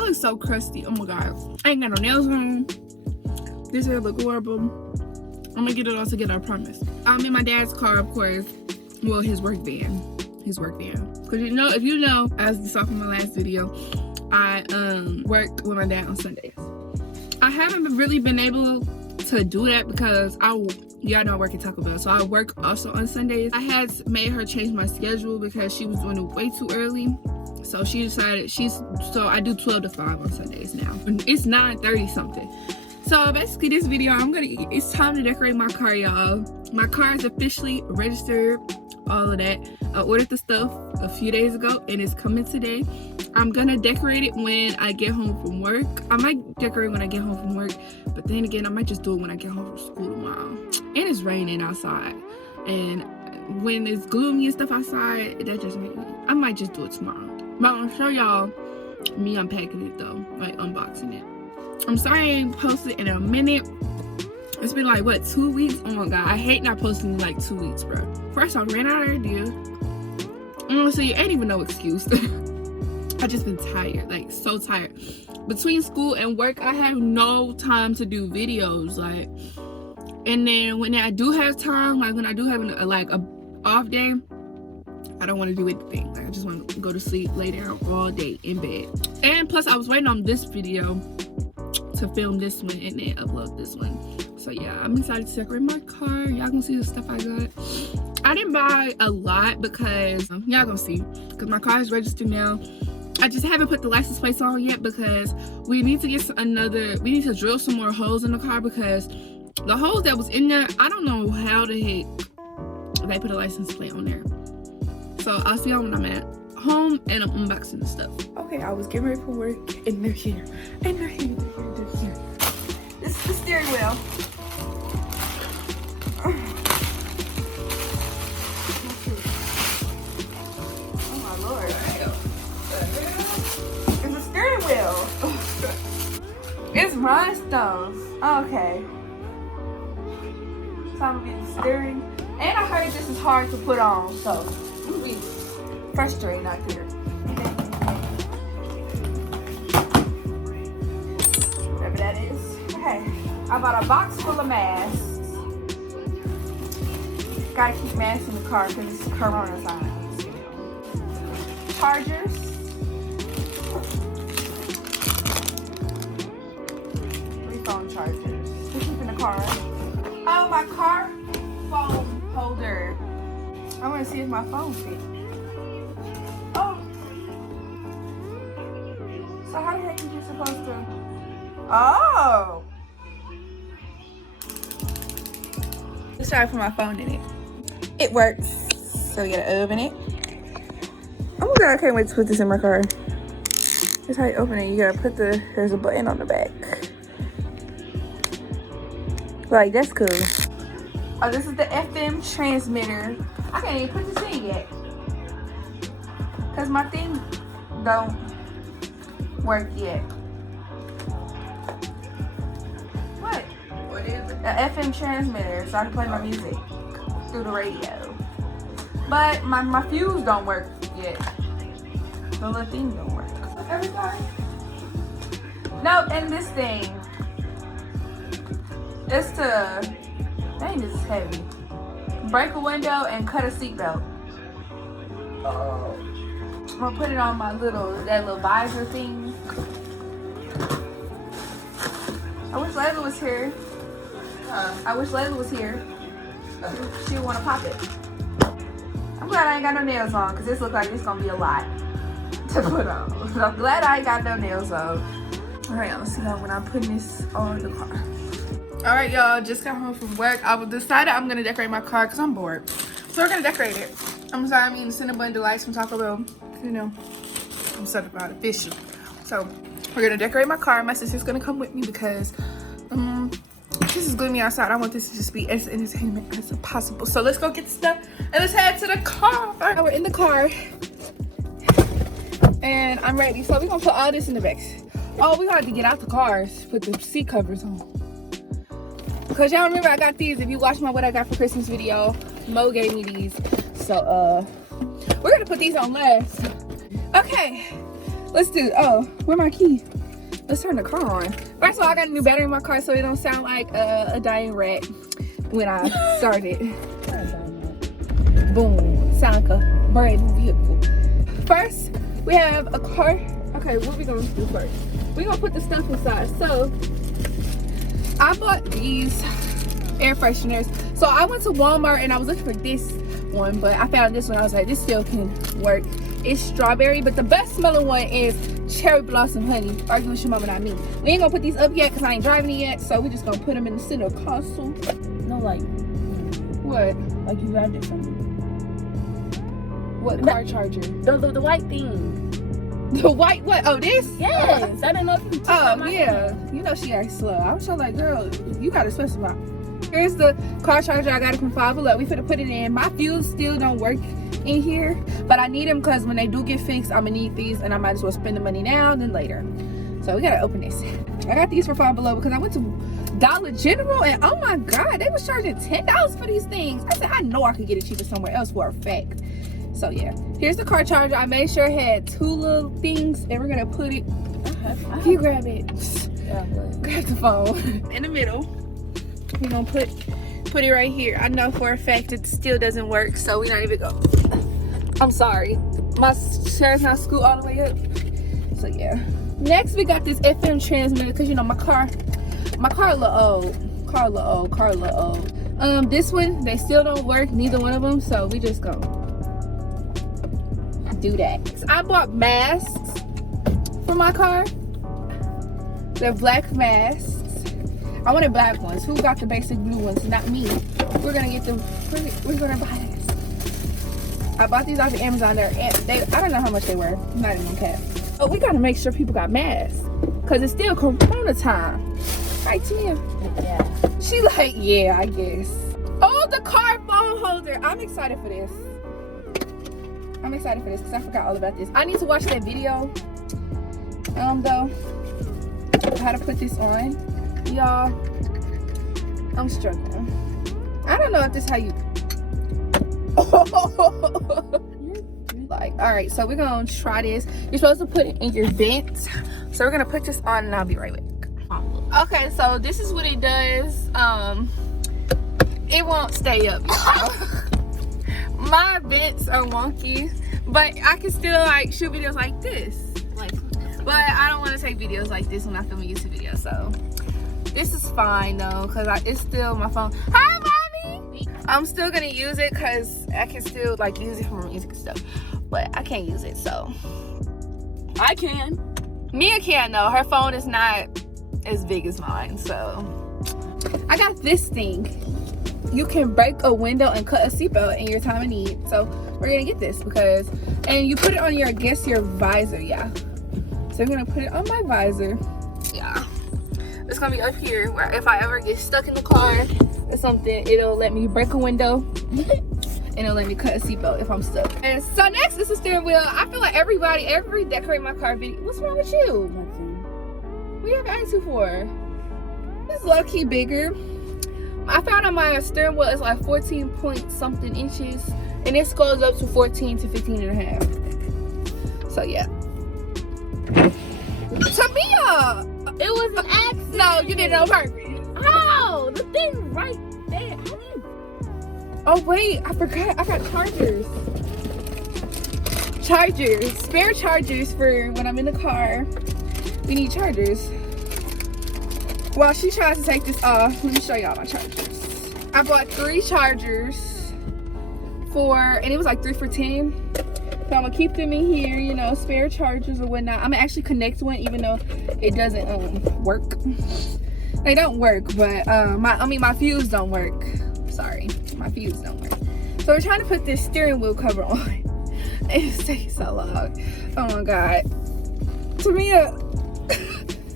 I look so crusty. Oh my god. I ain't got no nails on. This hair look horrible. I'm gonna get it all together, I promise. I'm in my dad's car, of course. Well, his work van. Because you know, if you know, as you saw from my last video, I work with my dad on Sundays. I haven't really been able to do that because y'all know I work at Taco Bell, so I work also on Sundays. I had made her change my schedule because she was doing it way too early. So she decided so I do 12 to 5 on Sundays now. It's 9:30 something. So basically this video, it's time to decorate my car, y'all. My car is officially registered, all of that. I ordered the stuff a few days ago and it's coming today. I'm gonna decorate it when I get home from work. I might decorate when I get home from work, but then again, I might just do it when I get home from school tomorrow. And it's raining outside. And when it's gloomy and stuff outside, I might just do it tomorrow. But I'm gonna show y'all me unpacking it though, like unboxing it. I'm sorry I ain't posted in a minute. It's been like, what, 2 weeks? Oh my god, I hate not posting in like 2 weeks, bro. First, I ran out of ideas. Honestly, ain't even no excuse. I just been tired, like so tired. Between school and work, I have no time to do videos, like. And then when I do have time, like when I do have a off day, I don't want to do anything. Like I just want to go to sleep, lay down all day in bed. And plus, I was waiting on this video to film this one and then upload this one. So yeah, I'm excited to decorate my car. Y'all gonna see the stuff I got. I didn't buy a lot because y'all gonna see, because my car is registered now. I just haven't put the license plates on yet because we need to get we need to drill some more holes in the car because the holes that was in there, I don't know how the heck they put a license plate on there. So I'll see y'all when I'm at home and I'm unboxing the stuff. Okay, I was getting ready for work and they're here. And they're here. This is the steering wheel. Oh my lord. It's a steering wheel. It's rhinestones. Okay. Time to get the steering. And I heard this is hard to put on, so it's gonna be frustrating out here. Whatever that is. Okay. I bought a box full of masks. Gotta keep masks in the car because it's corona times. Chargers. 3 phone chargers to keep in the car. Oh, my car phone holder. I want to see if my phone fits. Oh. So how the heck are you supposed to? Oh. Let's try to put my phone in it. It works. So we gotta open it. Oh my god, I can't wait to put this in my car. This is how you open it. You gotta there's a button on the back. Like, that's cool. Oh, this is the FM transmitter. I can't even put this in yet. Because my thing don't work yet. What? What is it? The FM transmitter, so I can play my music through the radio. But my fuse don't work yet. The little thing don't work. Everybody? No, and this thing. It's to, dang, this is heavy. Break a window and cut a seatbelt. Oh. I'm gonna put it on my that little visor thing. I wish Layla was here. I wish Layla was here. She would want to pop it. I'm glad I ain't got no nails on because this looks like it's gonna be a lot to put on. So I'm glad I ain't got no nails on. Alright, let's see when I'm putting this on the car. Alright, y'all, just got home from work. I decided I'm gonna decorate my car because I'm bored. So we're gonna decorate it. I'm sorry, I'm eating Cinnabon Delights from Taco Bell. You know, I'm certified official. So we're gonna decorate my car. My sister's gonna come with me because this is gloomy outside. I want this to just be as entertainment as possible. So let's go get the stuff and let's head to the car. Now we're in the car and I'm ready. So we're gonna put all this in the back. Oh, we gonna have to get out the cars, put the seat covers on. Because y'all remember I got these. If you watched my what I got for Christmas video, Mo gave me these. So we're gonna put these on last. Okay, Let's do, oh, where my key? Let's turn the car on. First of all, I got a new battery in my car so it don't sound like a dying rat when I start it. Boom, sound like a brand new vehicle. First, we have a car. Okay, what we gonna do first? We gonna put the stuff inside. So, I bought these air fresheners. So I went to Walmart and I was looking for this one, but I found this one. I was like, this still can work. It's strawberry, but the best smelling one is cherry blossom honey. Argue with your mama, not me. We ain't gonna put these up yet because I ain't driving it yet, so we just gonna put them in the center console. No, like what? Like you grabbed it from me. What car charger? The white thing. The white what? Oh, this? Yes. I don't know if you took out my yeah. hand. You know she acts slow. I was so like, girl, you gotta specify. Here's the car charger. I got it from Five Below. We finna put it in. My fuse still don't work in here, but I need them because when they do get fixed, I'm gonna need these, and I might as well spend the money now than later. So we gotta open this. I got these for Five Below because I went to Dollar General and oh my god, they was charging $10 for these things. I said I know I could get it cheaper somewhere else for a fact. So yeah, here's the car charger. I made sure it had two little things, and we're gonna put it. Can you grab it? Yeah, grab the phone in the middle. We're gonna put it right here. I know for a fact it still doesn't work, so we're not even go. I'm sorry, my chair's not scoot all the way up. So yeah. Next we got this FM transmitter because you know my car a little old. This one they still don't work, neither one of them. So we just gonna do that. So I bought masks for my car. They're black masks. I wanted black ones. Who got the basic blue ones? Not me. We're gonna get them. We're gonna buy this. I bought these off of Amazon. I don't know how much they were. Not even cap. But we gotta make sure people got masks, cause it's still Corona time. Right, Tia? Yeah. She like, yeah, I guess. Oh, the car phone holder. I'm excited for this. I'm excited for this because I forgot all about this. I need to watch that video. Though, how to put this on. Y'all, I'm struggling. I don't know if this is how you like. All right, so we're gonna try this. You're supposed to put it in your vent, so we're gonna put this on and I'll be right back. Okay, so this is what it does. It won't stay up, y'all. My vents are wonky, but I can still like shoot videos like this, but I don't want to take videos like this when I film a YouTube video. So this is fine though, because it's still my phone. Hi, mommy. I'm still gonna use it because I can still like use it for music and stuff, but I can't use it. So I can. Mia can though. Her phone is not as big as mine. So I got this thing. You can break a window and cut a seatbelt in your time of need. So we're gonna get this because, and you put it on your, I guess your visor, yeah. So I'm gonna put it on my visor, yeah. It's gonna be up here where if I ever get stuck in the car or something, it'll let me break a window and it'll let me cut a seatbelt if I'm stuck. And so next is the steering wheel. I feel like every decorate my car video. What's wrong with you? What do you have attitude for? It's low-key bigger. I found out my steering wheel is like 14 point something inches, and this goes up to 14 to 15 and a half. So yeah. Tamia! It was an accident. No, you did it on purpose. How? The thing right there. How do you? Oh wait, I forgot. I got chargers. Spare chargers for when I'm in the car. We need chargers. While she tries to take this off, let me show y'all my chargers. I bought 3 chargers and it was like 3 for $10. So I'm gonna keep them in here, you know, spare chargers or whatnot. I'm gonna actually connect one even though it doesn't work. They don't work, but my fuse don't work. Sorry, my fuse don't work. So we're trying to put this steering wheel cover on. It's taking so long. Oh my god. Tamia,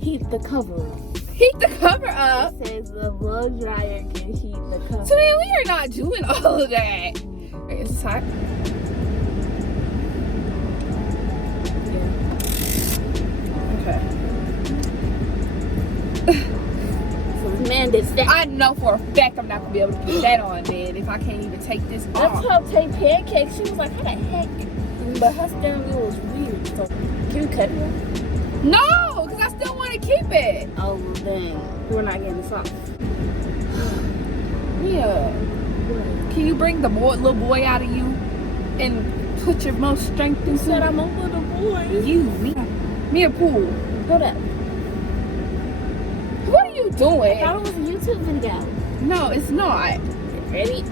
Heat the cover up. heat the cover up. It says the blow dryer can heat the cover. Tamia, we are not doing all of that. Wait, is this hot? Okay. So this man did that. I know for a fact I'm not gonna be able to put that on then if I can't even take this off. Let's help take pancakes. She was like, how the heck? But her steering wheel was weird. So Can you cut it? No, because I still want to keep it. Oh, then we're not getting this off. Mia, can you bring the little boy out of you and put your most strength into Said I'm a little boy. you? Mia Pool. Hold up. What are you doing? I thought it was a YouTube video. No, it's not. Ready?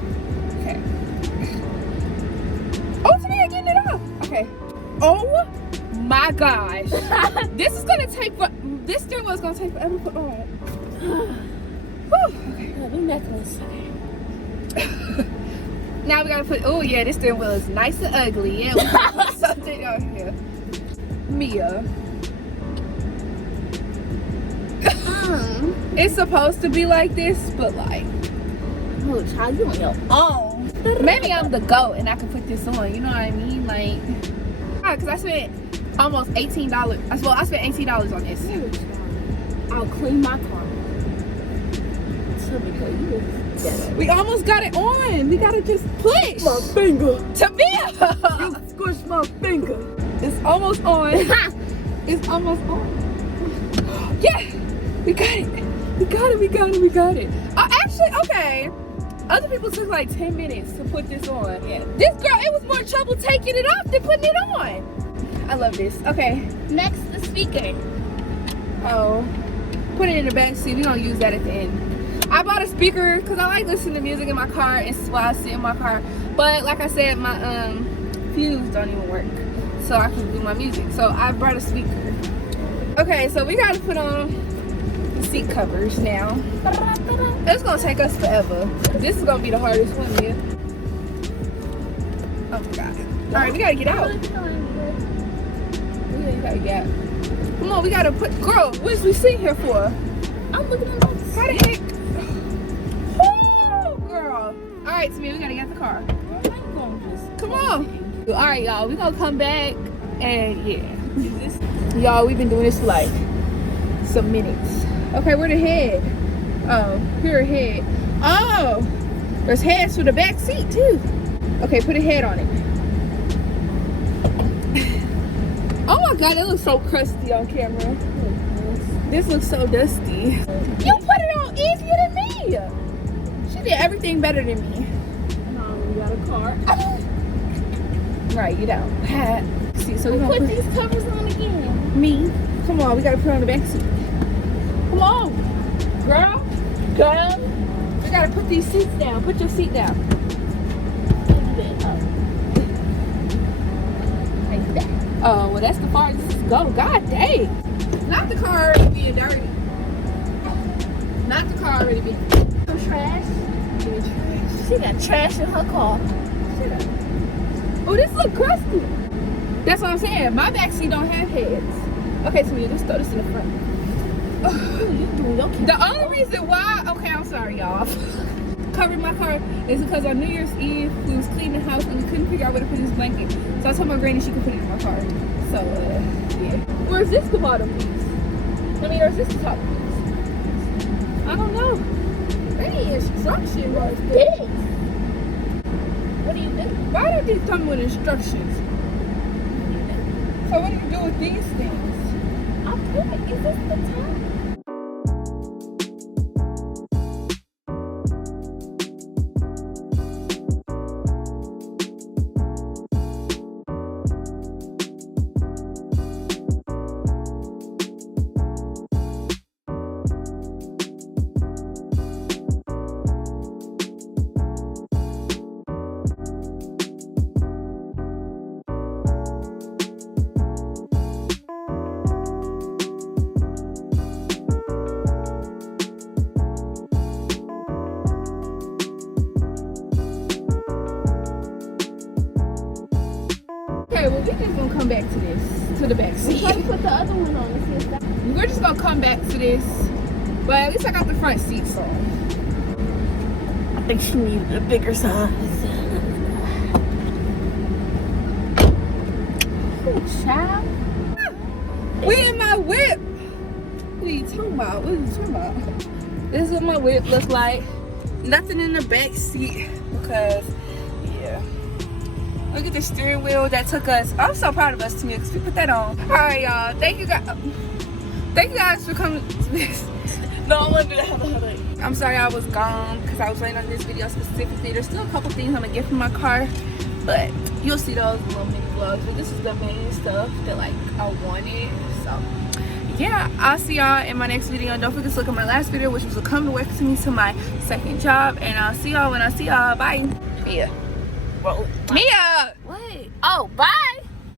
Okay. Oh, today I'm getting it off. Okay. Oh my gosh. This is gonna take. This steering wheel is gonna take forever to put on. Whew. Okay. New necklace. Now we gotta put. Oh yeah, this steering wheel is nice and ugly. Yeah, we gotta put something on here. Mia. It's supposed to be like this, but like. Oh, child, you on your own. Maybe I'm the GOAT and I can put this on. You know what I mean? Like, because I spent almost $18. Well, I spent $18 on this. I'll clean my car. We almost got it on. We gotta just push. My finger. Tamia! You squished my finger. It's almost on. It's almost on. Yeah! We got it. We got it. We got it. We got it. Actually, okay. Other people took like 10 minutes to put this on. Yeah. This girl, it was more trouble taking it off than putting it on. I love this. Okay. Next, the speaker. Oh. Put it in the back seat. We're gonna use that at the end. I bought a speaker because I like listening to music in my car and while I sit in my car. But like I said, my fuse don't even work. So I can do my music. So I brought a speaker. Okay, so we gotta put on the seat covers now. It's gonna take us forever. This is gonna be the hardest one, yeah. Oh my god. Alright, we gotta get out. You gotta get out. Come on, we gotta put. Girl, what is we sitting here for? I'm looking at my How the heck? Oh, girl. Alright, Tamia, we gotta get the car. Come on. Alright, y'all, we gonna come back and yeah. Y'all, we've been doing this for like some minutes. Okay, where the head? Oh, here a head. Oh, there's heads for the back seat too. Okay, put a head on it. Oh my god, it looks so crusty on camera. This looks so dusty. You put it on easier than me. She did everything better than me. We got a car. Right, you know. See, so we gonna Put these covers on again. me. Come on, we gotta put it on the back seat. Come on, girl. Girl. We gotta put these seats down. Put your seat down. Oh, well, that's the farthest to go. God dang. Not the car already being dirty. Not the car already being Some trash. She got trash in her car. Oh, this look crusty. That's what I'm saying. My back seat don't have heads. Okay, so we just throw this in the front. The only reason why, okay, I'm sorry, y'all. Covered my car is because on New Year's Eve we was cleaning the house and we couldn't figure out where to put this blanket. So I told my granny she could put it in my car. So yeah. Where's this the bottom piece? I mean, where's this the top piece? I don't know. Any instruction was this. What do you do? Why don't these come with instructions? So what do you do with these things? I put it. Is this the top? Okay, well, we're just gonna come back to this, to the back seat. Try to put the other one on and see if that. We're just gonna come back to this, but at least I got the front seats on. I think she needed a bigger size. Oh, child. We in my whip. What are you talking about? What are you talking about? This is what my whip looks like. Nothing in the back seat because, yeah. Look at the steering wheel that took us. I'm so proud of us, Tamia, because we put that on. All right, y'all. Thank you guys for coming to this. No, I'm gonna do that. Hold on. I'm sorry I was gone because I was waiting on this video specifically. There's still a couple things I'm gonna get from my car, but you'll see those little mini vlogs. But this is the main stuff that like I wanted. So yeah, I'll see y'all in my next video. And don't forget to look at my last video, which was to come to work with me to my second job. And I'll see y'all when I see y'all. Bye. Mia. Whoa. Mia. What? Oh, bye.